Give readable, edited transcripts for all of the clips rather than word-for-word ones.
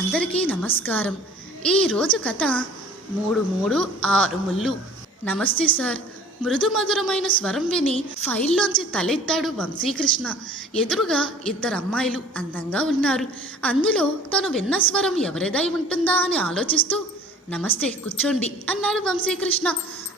అందరికీ నమస్కారం. ఈరోజు కథ 336 నమస్తే సార్. మృదు మధురమైన స్వరం విని ఫైల్లోంచి తలెత్తాడు వంశీకృష్ణ. ఎదురుగా ఇద్దరు అమ్మాయిలు అందంగా ఉన్నారు. అందులో తను విన్న స్వరం ఎవరిదై ఉంటుందా అని ఆలోచిస్తూ నమస్తే కూర్చోండి అన్నాడు వంశీకృష్ణ.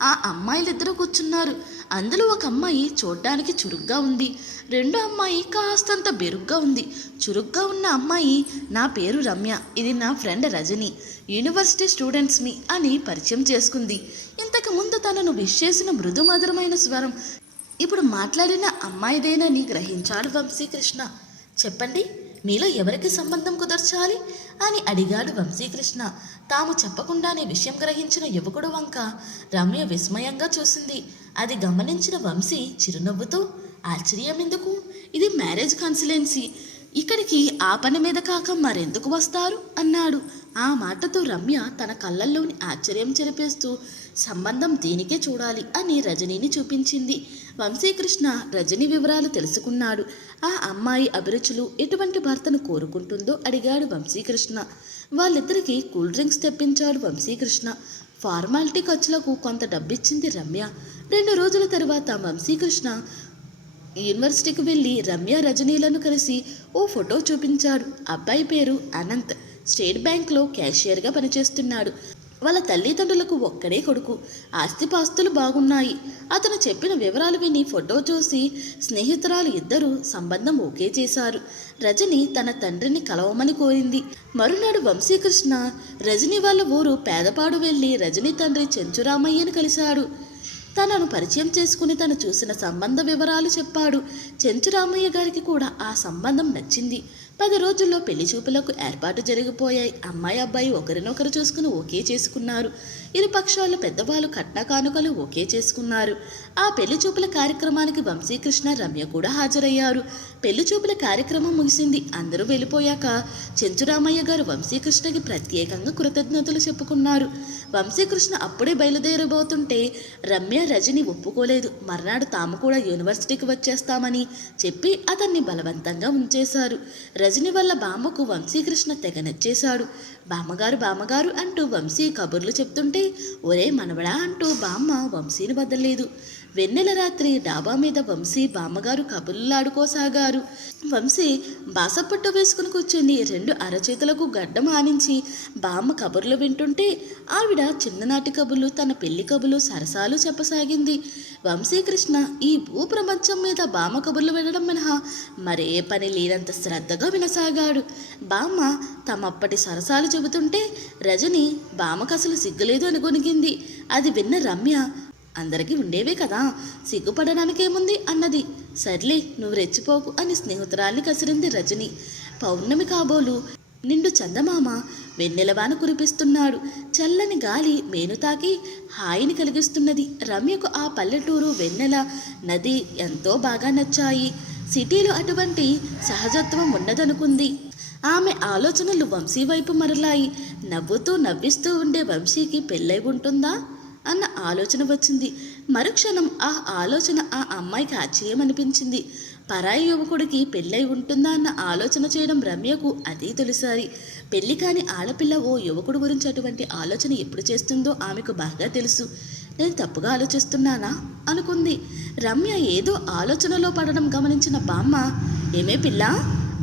ఆ అమ్మాయిలిద్దరూ కూర్చున్నారు. అందులో ఒక అమ్మాయి చూడ్డానికి చురుగ్గా ఉంది. రెండో అమ్మాయి కాస్తంత బెరుగ్గా ఉంది. చురుగ్గా ఉన్న అమ్మాయి నా పేరు రమ్య, ఇది నా ఫ్రెండ్ రజని, యూనివర్సిటీ స్టూడెంట్స్ మీ అని పరిచయం చేసుకుంది. ఇంతకు ముందు తనను విష్ చేసిన మృదు మధురమైన స్వరం ఇప్పుడు మాట్లాడిన అమ్మాయిదేనని గ్రహించాడు వంశీకృష్ణ. చెప్పండి, మీలో ఎవరికి సంబంధం కుదర్చాలి అని అడిగాడు వంశీకృష్ణ. తాము చెప్పకుండానే విషయం గ్రహించిన యువకుడు వంక రమ్య విస్మయంగా చూసింది. అది గమనించిన వంశీ చిరునవ్వుతో ఆశ్చర్యం ఎందుకు, ఇది మ్యారేజ్ కన్సల్టెన్సీ, ఇక్కడికి ఆ పని మీద కాక మరెందుకు వస్తారు అన్నాడు. ఆ మాటతో రమ్య తన కళ్ళల్లోని ఆశ్చర్యం చెరిపేస్తూ సంబంధం దీనికే చూడాలి అని రజనీని చూపించింది. వంశీకృష్ణ రజని వివరాలు తెలుసుకున్నాడు. ఆ అమ్మాయి అభిరుచులు ఎటువంటి భర్తను కోరుకుంటుందో అడిగాడు వంశీకృష్ణ. వాళ్ళిద్దరికీ కూల్ డ్రింక్స్ తెప్పించాడు వంశీకృష్ణ. ఫార్మాలిటీ ఖర్చులకు కొంత డబ్బిచ్చింది రమ్య. 2 రోజుల తర్వాత వంశీకృష్ణ యూనివర్సిటీకి వెళ్ళి రమ్య రజనీలను కలిసి ఓ ఫోటో చూపించాడు. అబ్బాయి పేరు అనంత్, స్టేట్ బ్యాంక్లో క్యాషియర్గా పనిచేస్తున్నాడు. వాళ్ళ తల్లిదండ్రులకు ఒక్కడే కొడుకు. ఆస్తిపాస్తులు బాగున్నాయి. అతను చెప్పిన వివరాలు విని ఫోటో చూసి స్నేహితురాలు ఇద్దరూ సంబంధం ఓకే చేశారు. రజని తన తండ్రిని కలవమని కోరింది. మరునాడు వంశీకృష్ణ రజని వాళ్ళ ఊరు పేదపాడు వెళ్ళి రజని తండ్రి చెంచురామయ్యను కలిశాడు. తనను పరిచయం చేసుకుని తను చూసిన సంబంధ వివరాలు చెప్పాడు. చెంచురామయ్య గారికి కూడా ఆ సంబంధం నచ్చింది. 10 రోజుల్లో పెళ్లి చూపులకు ఏర్పాటు జరిగిపోయాయి. అమ్మాయి అబ్బాయి ఒకరినొకరు చూసుకుని ఓకే చేసుకున్నారు. ఇరు పక్షాల పెద్దవాళ్ళు కట్న కానుకలు ఓకే చేసుకున్నారు. ఆ పెళ్లి చూపుల కార్యక్రమానికి వంశీకృష్ణ రమ్య కూడా హాజరయ్యారు. పెళ్లి చూపుల కార్యక్రమం ముగిసింది. అందరూ వెళ్ళిపోయాక చెంచురామయ్య గారు వంశీకృష్ణకి ప్రత్యేకంగా కృతజ్ఞతలు చెప్పుకున్నారు. వంశీకృష్ణ అప్పుడే బయలుదేరబోతుంటే రమ్య రజని ఒప్పుకోలేదు. మర్నాడు తాము కూడా యూనివర్సిటీకి వచ్చేస్తామని చెప్పి అతన్ని బలవంతంగా ఉంచేశారు. రజని వల్ల బామ్మకు వంశీకృష్ణ తెగ నచ్చేశాడు. బామ్మగారు అంటూ వంశీ కబుర్లు చెప్తుంటే ఒరే మనవడా అంటూ బామ్మ వంశీని వదలలేదు. వెన్నెల రాత్రి డాబా మీద వంశీ బామ్మగారు కబుర్లాడుకోసాగారు. వంశీ బాసపట్టు వేసుకుని కూర్చొని 2 అరచేతులకు గడ్డం ఆనించి బామ్మ కబుర్లు వింటుంటే ఆవిడ చిన్ననాటి కబుర్లు, తన పెళ్లి కబుర్లు, సరసాలు చెప్పసాగింది. వంశీకృష్ణ ఈ భూప్రపంచం మీద బామ్మ కబుర్లు వినడం మినహా మరే పని లేనంత శ్రద్ధగా వినసాగాడు. బామ్మ తమప్పటి సరసాలు చెబుతుంటే రజని బామ్మకు అసలు సిగ్గులేదు అని గొనిగింది. అది విన్న రమ్య అందరికీ ఉండేవే కదా, సిగ్గుపడడానికేముంది అన్నది. సర్లే నువ్వు రెచ్చిపోకు అని స్నేహితురాల్ని కసిరింది రజని. పౌర్ణమి కాబోలు నిండు చందమామ వెన్నెలవాన కురిపిస్తున్నాడు. చల్లని గాలి మేను తాకి హాయిని కలిగిస్తున్నది. రమ్యకు ఆ పల్లెటూరు, వెన్నెల, నది ఎంతో బాగా నచ్చాయి. సిటీలో అటువంటి సహజత్వం ఉండదనుకుంది. ఆమె ఆలోచనలు వంశీ వైపు మరలాయి. నవ్విస్తూ ఉండే వంశీకి పెళ్ళై ఉంటుందా అన్న ఆలోచన వచ్చింది. మరుక్షణం ఆ ఆలోచన ఆ అమ్మాయికి ఆశ్చర్యం అనిపించింది. పరాయి యువకుడికి పెళ్ళై ఉంటుందా అన్న ఆలోచన చేయడం రమ్యకు అదే తొలిసారి. పెళ్లి కాని ఆడపిల్ల ఓ యువకుడు గురించి అటువంటి ఆలోచన ఎప్పుడు చేస్తుందో ఆమెకు బాగా తెలుసు. నేను తప్పుగా ఆలోచిస్తున్నానా అనుకుంది. రమ్య ఏదో ఆలోచనలో పడడం గమనించిన బామ్మ, ఏమే పిల్ల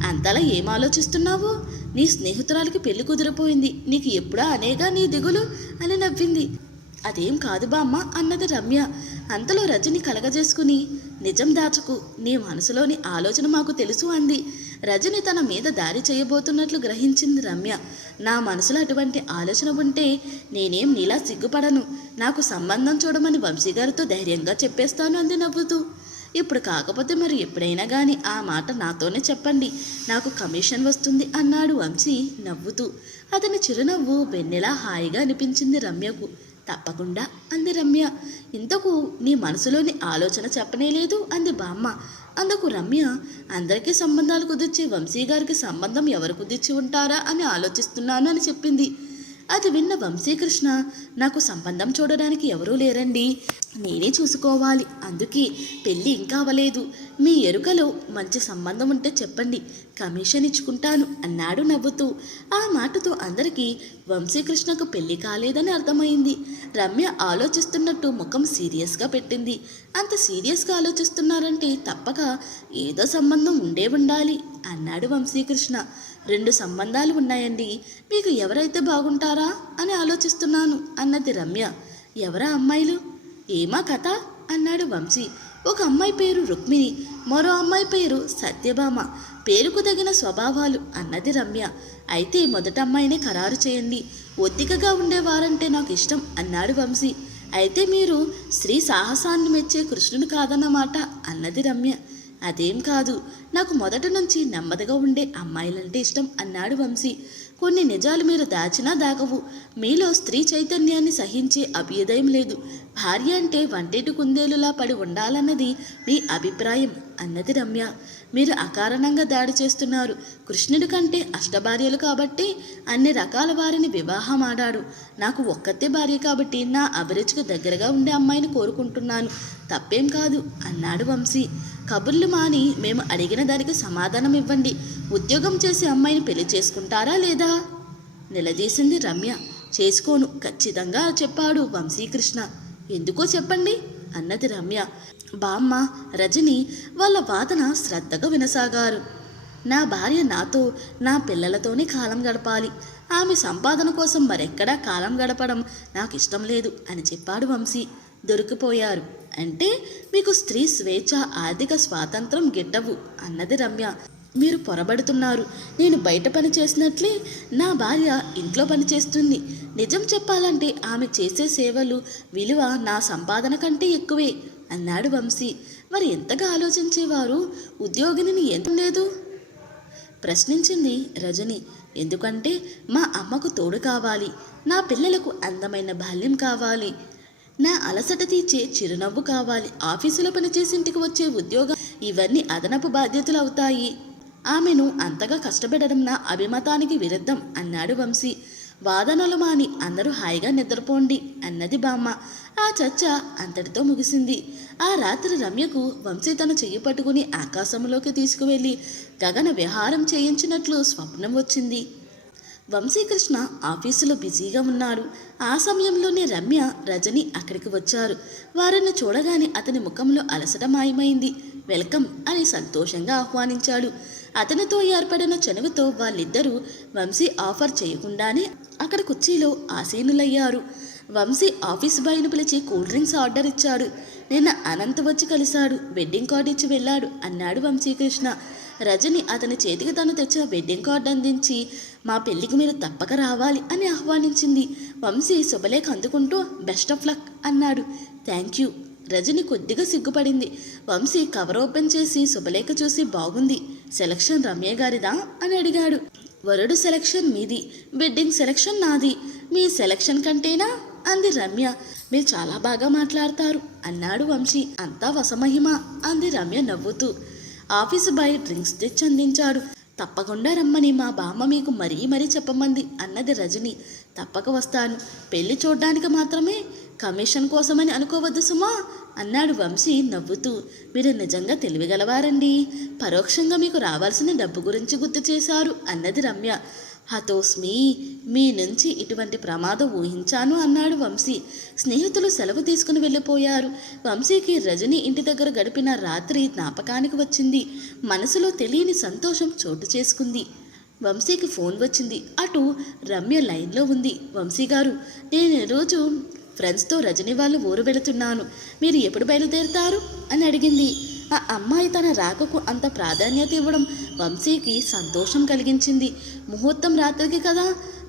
అంతలా ఏం ఆలోచిస్తున్నావు? నీ స్నేహితురాలకి పెళ్లి కుదిరిపోయింది, నీకు ఎప్పుడా అనేగా నీ దిగులు అని నవ్వింది. అదేం కాదు బామ్మ అన్నది రమ్య. అంతలో రజని కలగజేసుకుని నిజం దాచకు, నీ మనసులోని ఆలోచన మాకు తెలుసు అంది. రజని తన మీద దారి చేయబోతున్నట్లు గ్రహించింది రమ్య. నా మనసులో అటువంటి ఆలోచన ఉంటే నేనేం నీలా సిగ్గుపడను. నాకు సంబంధం చూడమని వంశీగారితో ధైర్యంగా చెప్పేస్తాను అంది నవ్వుతూ. ఇప్పుడు కాకపోతే మరి ఎప్పుడైనా కానీ ఆ మాట నాతోనే చెప్పండి, నాకు కమిషన్ వస్తుంది అన్నాడు వంశీ నవ్వుతూ. అతని చిరునవ్వు వెన్నెలా హాయిగా అనిపించింది రమ్యకు. తప్పకుండా అంది రమ్య. ఇంతకు నీ మనసులోని ఆలోచన చెప్పనేలేదు అంది బామ్మ. అందుకు రమ్య అందరికీ సంబంధాలు కుదిర్చి వంశీ గారికి సంబంధం ఎవరు కుదిర్చి ఉంటారా అని ఆలోచిస్తున్నాను అని చెప్పింది. అది విన్న వంశీకృష్ణ, నాకు సంబంధం చూడడానికి ఎవరూ లేరండి, నేనే చూసుకోవాలి, అందుకే పెళ్ళి ఇంకా అవ్వలేదు, మీ ఎరుకలో మంచి సంబంధం ఉంటే చెప్పండి, కమిషన్ ఇచ్చుకుంటాను అన్నాడు నవ్వుతూ. ఆ మాటతో అందరికీ వంశీకృష్ణకు పెళ్లి కాలేదని అర్థమైంది. రమ్య ఆలోచిస్తున్నట్టు ముఖం సీరియస్గా పెట్టింది. అంత సీరియస్గా ఆలోచిస్తున్నారంటే తప్పక ఏదో సంబంధం ఉండే ఉండాలి అన్నాడు వంశీకృష్ణ. 2 సంబంధాలు ఉన్నాయండి, మీకు ఎవరైతే బాగుంటారా అని ఆలోచిస్తున్నాను అన్నది రమ్య. ఎవరా అమ్మాయిలు? ఏమా కథ అన్నాడు వంశీ. ఒక అమ్మాయి పేరు రుక్మిణి, మరో అమ్మాయి పేరు సత్యభామ, పేరుకు తగిన స్వభావాలు అన్నది రమ్య. అయితే మొదట అమ్మాయినే ఖరారు చేయండి, ఒత్తికగా ఉండేవారంటే నాకు ఇష్టం అన్నాడు వంశీ. అయితే మీరు స్త్రీ సాహసాన్ని మెచ్చే కృష్ణుడు కాదన్నమాట అన్నది రమ్య. అదేం కాదు, నాకు మొదటి నుంచి నెమ్మదిగా ఉండే అమ్మాయిలంటే ఇష్టం అన్నాడు వంశీ. కొన్ని నిజాలు మీరు దాచినా దాగవు, మీలో స్త్రీ చైతన్యాన్ని సహించే అభ్యుదయం లేదు, భార్య అంటే వంటేటి కుందేలులా పడి ఉండాలన్నది మీ అభిప్రాయం అన్నది రమ్య. మీరు అకారణంగా దాడి చేస్తున్నారు, కృష్ణుడి కంటే అష్టభార్యలు కాబట్టి అన్ని రకాల వారిని వివాహం ఆడాడు, నాకు ఒక్కతే భార్య కాబట్టి నా అభిరుచికి దగ్గరగా ఉండే అమ్మాయిని కోరుకుంటున్నాను, తప్పేం కాదు అన్నాడు వంశీ. కబుర్లు మాని మేము అడిగిన దానికి సమాధానం ఇవ్వండి, ఉద్యోగం చేసే అమ్మాయిని పెళ్లి చేసుకుంటారా లేదా నిలదీసింది రమ్య. చేసుకోను ఖచ్చితంగా చెప్పాడు వంశీకృష్ణ. ఎందుకో చెప్పండి అన్నది రమ్య. బామ్మ రజని వాళ్ళ వాదన శ్రద్ధగా వినసాగారు. నా భార్య నాతో నా పిల్లలతోనే కాలం గడపాలి, ఆమె సంపాదన కోసం మరెక్కడా కాలం గడపడం నాకు ఇష్టం లేదు అని చెప్పాడు వంశీ. దొరికిపోయారు అంటే మీకు స్త్రీ స్వేచ్ఛ ఆర్థిక స్వాతంత్రం గిట్టవు అన్నది రమ్య. మీరు పొరబడుతున్నారు, నేను బయట పని చేసినట్లే నా భార్య ఇంట్లో పని చేస్తుంది, నిజం చెప్పాలంటే ఆమె చేసే సేవలు విలువ నా సంపాదన కంటే ఎక్కువే అన్నాడు వంశీ. మరి ఎంతగా ఆలోచించేవారు ఉద్యోగిని ఎంత లేదు ప్రశ్నించింది రజని. ఎందుకంటే మా అమ్మకు తోడు కావాలి, నా పిల్లలకు అందమైన బాల్యం కావాలి, నా అలసట తీర్చే చిరునవ్వు కావాలి, ఆఫీసులో పనిచేసి ఇంటికి వచ్చే ఉద్యోగం, ఇవన్నీ అదనపు బాధ్యతలు అవుతాయి, ఆమెను అంతగా కష్టపెట్టడం నా అభిమతానికి విరుద్ధం అన్నాడు వంశీ. వాదనలు మాని అందరూ హాయిగా నిద్రపోండి అన్నది బామ్మ. ఆ చర్చ అంతటితో ముగిసింది. ఆ రాత్రి రమ్యకు వంశీ తన చెయ్యి పట్టుకుని ఆకాశంలోకి తీసుకువెళ్ళి గగన విహారం చేయించినట్లు స్వప్నం వచ్చింది. వంశీకృష్ణ ఆఫీసులో బిజీగా ఉన్నాడు. ఆ సమయంలోనే రమ్య రజని అక్కడికి వచ్చారు. వారిని చూడగానే అతని ముఖంలో అలసట మాయమైంది. వెల్కమ్ అని సంతోషంగా ఆహ్వానించాడు. అతనితో ఏర్పడిన చనువుతో వాళ్ళిద్దరూ వంశీ ఆఫర్ చేయకుండానే అక్కడ కుర్చీలో ఆసీనులయ్యారు. వంశీ ఆఫీస్ బాయ్ను పిలిచి కూల్ డ్రింక్స్ ఆర్డర్ ఇచ్చాడు. నిన్న అనంత్ వచ్చి కలిశాడు, వెడ్డింగ్ కార్డు ఇచ్చి వెళ్ళాడు అన్నాడు వంశీకృష్ణ. రజని అతని చేతికి తను తెచ్చిన వెడ్డింగ్ కార్డు అందించి మా పెళ్లికి మీరు తప్పక రావాలి అని ఆహ్వానించింది. వంశీ శుభలేఖ అందుకుంటూ బెస్ట్ ఆఫ్ లక్ అన్నాడు. Thank you. రజని కొద్దిగా సిగ్గుపడింది. వంశీ కవర్ ఓపెన్ చేసి శుభలేఖ చూసి బాగుంది, సెలక్షన్ రమ్య గారిదా అని అడిగాడు. వరుడు సెలక్షన్ మీది, వెడ్డింగ్ సెలక్షన్ నాది, మీ సెలక్షన్ కంటేనా అంది రమ్య. మీరు చాలా బాగా మాట్లాడతారు అన్నాడు వంశీ. అంతా వసమహిమ అంది రమ్య నవ్వుతూ. ఆఫీసు బాయ్ డ్రింక్స్ తెచ్చి అందించాడు. తప్పకుండా రమ్మని మా బామ్మ మీకు మరీ చెప్పమంది అన్నది రజని. తప్పక వస్తాను, పెళ్లి చూడ్డానికి మాత్రమే, కమిషన్ కోసమని అనుకోవద్దు సుమా అన్నాడు వంశీ నవ్వుతూ. మీరు నిజంగా తెలివిగలవారండి, పరోక్షంగా మీకు రావాల్సిన డబ్బు గురించి గుర్తు చేశారు అన్నది రమ్య. హతోస్మి, మీ నుంచి ఇటువంటి ప్రమాదం ఊహించాను అన్నాడు వంశీ. స్నేహితులు సెలవు తీసుకుని వెళ్ళిపోయారు. వంశీకి రజని ఇంటి దగ్గర గడిపిన రాత్రి జ్ఞాపకానికి వచ్చింది. మనసులో తెలియని సంతోషం చోటు చేసుకుంది. వంశీకి ఫోన్ వచ్చింది. అటు రమ్య లైన్లో ఉంది. వంశీ గారు, నేను ఈరోజు ఫ్రెండ్స్తో రజని వాళ్ళు ఊరు వెళుతున్నాను, మీరు ఎప్పుడు బయలుదేరుతారు అని అడిగింది. ఆ అమ్మాయి తన రాకకు అంత ప్రాధాన్యత ఇవ్వడం వంశీకి సంతోషం కలిగించింది. ముహూర్తం రాత్రికి కదా,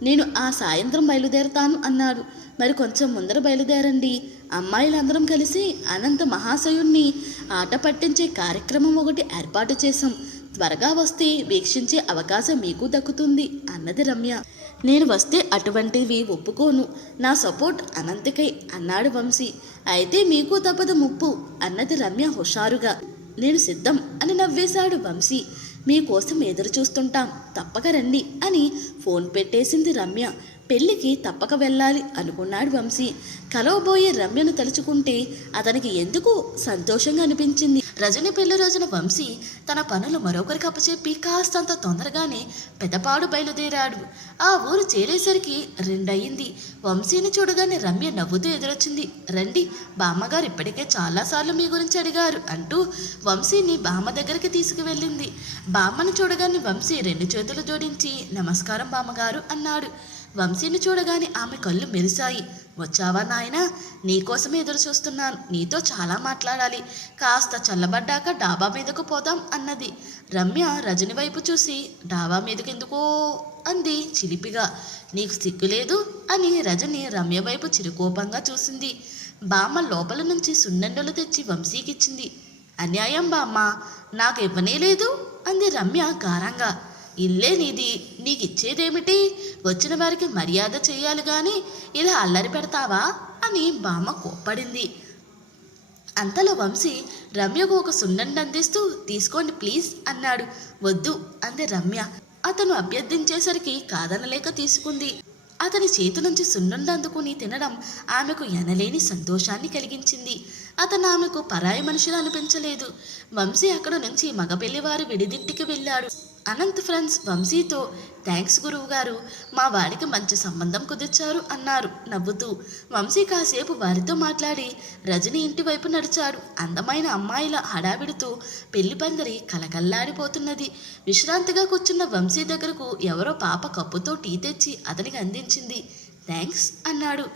నేను ఆ సాయంత్రం బయలుదేరతాను అన్నాడు. మరి కొంచెం ముందర బయలుదేరండి, అమ్మాయిలందరం కలిసి అనంత మహాశయుణ్ణి ఆట పట్టించే కార్యక్రమం ఒకటి ఏర్పాటు చేశాం, త్వరగా వస్తే వీక్షించే అవకాశం మీకు దక్కుతుంది అన్నది రమ్య. నేను వస్తే అటువంటివి ఒప్పుకోను, నా సపోర్ట్ అనంతకై అన్నాడు వంశీ. అయితే మీకు తప్పదు ముప్పు అన్నది రమ్య హుషారుగా. నేను సిద్ధం అని నవ్వేశాడు వంశీ. మీకోసం ఎదురు చూస్తుంటాం, తప్పక రండి అని ఫోన్ పెట్టేసింది రమ్య. పెళ్లికి తప్పక వెళ్ళాలి అనుకున్నాడు వంశీ. కలవబోయే రమ్యను తలుచుకుంటే అతనికి ఎందుకు సంతోషంగా అనిపించింది. రజని పెళ్లి రోజున వంశీ తన పనులు మరొకరికి అప్పచెప్పి కాస్తంత తొందరగానే పెదపాడు బయలుదేరాడు. ఆ ఊరు చేరేసరికి 2 అయింది. వంశీని చూడగానే రమ్య నవ్వుతూ ఎదురొచ్చింది. రండి, బామ్మగారు ఇప్పటికే చాలాసార్లు మీ గురించి అడిగారు అంటూ వంశీని బామ్మ దగ్గరికి తీసుకువెళ్ళింది. బామ్మను చూడగానే వంశీ 2 చేతులు జోడించి నమస్కారం బామ్మగారు అన్నాడు. వంశీని చూడగానే ఆమె కళ్ళు మెరిశాయి. వచ్చావా నాయనా, నీకోసమే ఎదురు చూస్తున్నాను, నీతో చాలా మాట్లాడాలి, కాస్త చల్లబడ్డాక డాబా మీదకు పోదాం అన్నది. రమ్య రజని వైపు చూసి డాబా మీదకెందుకో అంది చిలిపిగా. నీకు సిగ్గులేదు అని రజని రమ్య వైపు చిరుకోపంగా చూసింది. బామ్మ లోపల నుంచి సున్నెండలు తెచ్చి వంశీకిచ్చింది. అన్యాయం బామ్మ, నాకు ఇవ్వనే లేదు అంది రమ్య గారంగా. ఇల్లే నీది, నీకిచ్చేదేమిటి? వచ్చిన వారికి మర్యాద చేయాలి గాని ఇలా అల్లరి పెడతావా అని బామ్మ కోప్పడింది. అంతలో వంశీ రమ్యకు ఒక సున్నండి అందిస్తూ తీసుకోండి ప్లీజ్ అన్నాడు. వద్దు అంది రమ్య. అతను అభ్యర్థించేసరికి కాదనలేక తీసుకుంది. అతని చేతి నుంచి సున్నుండ అందుకుని తినడం ఆమెకు ఎనలేని సంతోషాన్ని కలిగించింది. అతను ఆమెకు పరాయి మనుషులు అనిపించలేదు. వంశీ అక్కడ నుంచి మగపెళ్లివారి విడిదింటికి వెళ్ళాడు. అనంత్ ఫ్రెండ్స్ వంశీతో థ్యాంక్స్ గురువుగారు, మా వాడికి మంచి సంబంధం కుదిర్చారు అన్నారు నవ్వుతూ. వంశీ కాసేపు వారితో మాట్లాడి రజని ఇంటి వైపు నడిచాడు. అందమైన అమ్మాయిల హడావిడితో పెళ్లి పందిరి కలకల్లాడిపోతున్నది. విశ్రాంతిగా కూర్చున్న వంశీ దగ్గరకు ఎవరో పాప కప్పుతో టీ తెచ్చి అతనికి అందించింది. థ్యాంక్స్ అన్నాడు.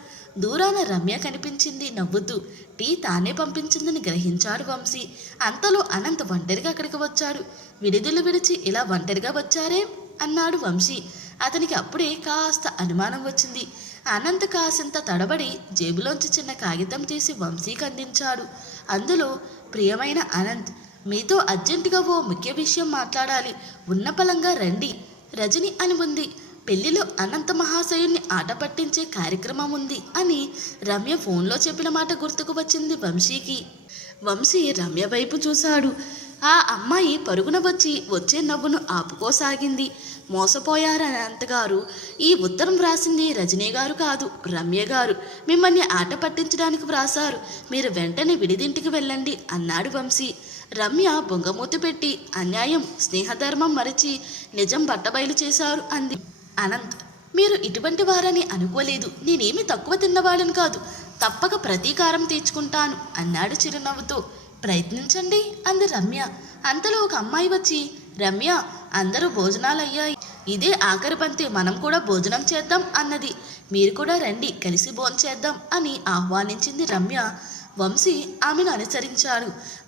దూరాన రమ్య కనిపించింది నవ్వుతూ. టీ తానే పంపించిందని గ్రహించాడు వంశీ. అంతలో అనంత్ ఒంటరిగా అక్కడికి వచ్చాడు. విడిదిలు విడిచి ఇలా ఒంటరిగా వచ్చారేం అన్నాడు వంశీ. అతనికి అప్పుడే కాస్త అనుమానం వచ్చింది. అనంత్ కాసింత తడబడి జేబులోంచి చిన్న కాగితం తీసి వంశీకి అందించాడు. అందులో ప్రియమైన అనంత్, మీతో అర్జెంటుగా ఓ ముఖ్య విషయం మాట్లాడాలి, ఉన్న పలంగా రండి రజని అని ఉంది. పెళ్లిలో అనంత మహాశయుణ్ణి ఆట పట్టించే కార్యక్రమం ఉంది అని రమ్య ఫోన్లో చెప్పిన మాట గుర్తుకు వచ్చింది వంశీకి. వంశీ రమ్య వైపు చూశాడు. ఆ అమ్మాయి పరుగున వచ్చే నవ్వును ఆపుకోసాగింది. మోసపోయారు అనంత్ గారు. ఈ ఉత్తరం వ్రాసింది రజనీ గారు కాదు, రమ్య గారు. మిమ్మల్ని ఆట పట్టించడానికి వ్రాసారు. మీరు వెంటనే విడిదింటికి వెళ్ళండి అన్నాడు వంశీ. రమ్య బొంగమూతి పెట్టి అన్యాయం, స్నేహధర్మం మరిచి నిజం బట్టబయలు చేశారు అంది. అనంత్, మీరు ఇటువంటి వారని అనుకోలేదు. నేనేమి తక్కువ తిన్నవాళ్ళని కాదు, తప్పక ప్రతీకారం తీర్చుకుంటాను అన్నాడు చిరునవ్వుతో. ప్రయత్నించండి అంది రమ్య. అంతలో ఒక అమ్మాయి వచ్చి, రమ్య అందరూ భోజనాలయ్యాయి, ఇదే ఆఖరి పంతి, మనం కూడా భోజనం చేద్దాం అన్నది. మీరు కూడా రండి, కలిసి భోంచేద్దాం అని ఆహ్వానించింది రమ్య. వంశీ ఆమెను అనుసరించాడు.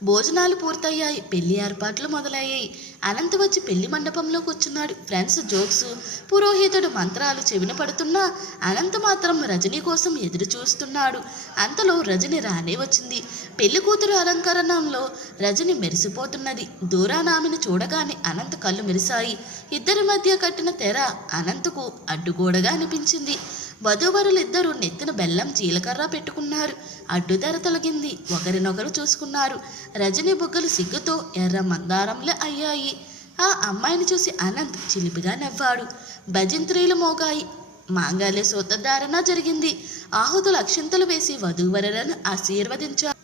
భోజనాలు పూర్తయ్యాయి. పెళ్లి ఏర్పాట్లు మొదలయ్యాయి. అనంత్ వచ్చి పెళ్లి మండపంలో కూర్చున్నాడు. ఫ్రెండ్స్ జోక్స్, పురోహితుడు మంత్రాలు చెవిన పడుతున్నా అనంత్ మాత్రం రజనీ కోసం ఎదురు చూస్తున్నాడు. అంతలో రజని రానే వచ్చింది. పెళ్లి కూతురు అలంకరణంలో రజని మెరిసిపోతున్నది. దూరాన ఆమెను చూడగానే అనంత్ కళ్ళు మెరిశాయి. ఇద్దరి మధ్య కట్టిన తెర అనంత్కు అడ్డుగోడగా అనిపించింది. వధూవరులిద్దరూ నెత్తిన బెల్లం జీలకర్ర పెట్టుకున్నారు. అడ్డుతెర తొలగింది. ఒకరినొకరు చూసుకున్నారు. రజనీ బుగ్గలు సిగ్గుతో ఎర్ర మందారంలే అయ్యాయి. ఆ అమ్మాయిని చూసి అనంత్ చిలిపిగా నవ్వాడు. భజంత్రీలు మోగాయి. మాంగళ్య సూత్రధారణ జరిగింది. ఆహుతులు అక్షింతలు వేసి వధూవరులను ఆశీర్వదించారు.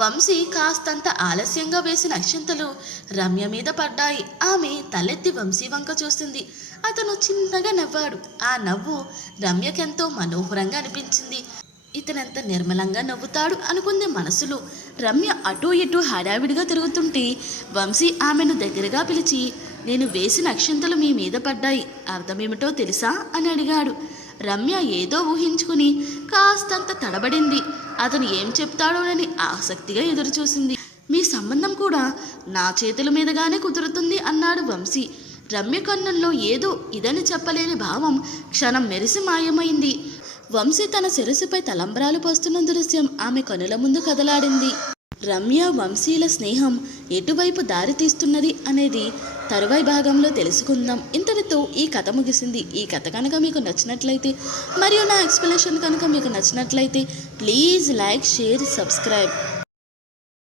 వంశీ కాస్తంత ఆలస్యంగా వేసిన అక్షింతలు రమ్య మీద పడ్డాయి. ఆమె తలెత్తి వంశీ వంక చూసింది. అతను చిన్నగా నవ్వాడు. ఆ నవ్వు రమ్యకెంతో మనోహరంగా అనిపించింది. ఇతనెంత నిర్మలంగా నవ్వుతాడు అనుకుంది మనసులో. రమ్య అటూ ఇటూ హడావిడిగా తిరుగుతుంటే వంశీ ఆమెను దగ్గరగా పిలిచి, నేను వేసిన అక్షింతలు మీ మీద పడ్డాయి, అర్థమేమిటో తెలుసా అని అడిగాడు. రమ్య ఏదో ఊహించుకుని కాస్తంత తడబడింది. అతను ఏం చెప్తాడోనని ఆసక్తిగా ఎదురుచూసింది. మీ సంబంధం కూడా నా చేతుల మీదగానే కుదురుతుంది అన్నాడు వంశీ. రమ్య కన్నుల్లో ఏదో ఇదని చెప్పలేని భావం క్షణం మెరిసి మాయమైంది. వంశీ తన శిరస్సుపై తలంబ్రాలు పోస్తున్న దృశ్యం ఆమె కనుల ముందు కదలాడింది. రమ్య వంశీల స్నేహం ఎటువైపు దారి తీస్తున్నది అనేది తరువాయి భాగంలో తెలుసుకుందాం. ఇంతటితో ఈ కథ ముగిసింది. ఈ కథ కనుక మీకు నచ్చినట్లయితే మరియు నా ఎక్స్ప్లెనేషన్ కనుక మీకు నచ్చినట్లయితే ప్లీజ్ లైక్, షేర్, సబ్స్క్రైబ్.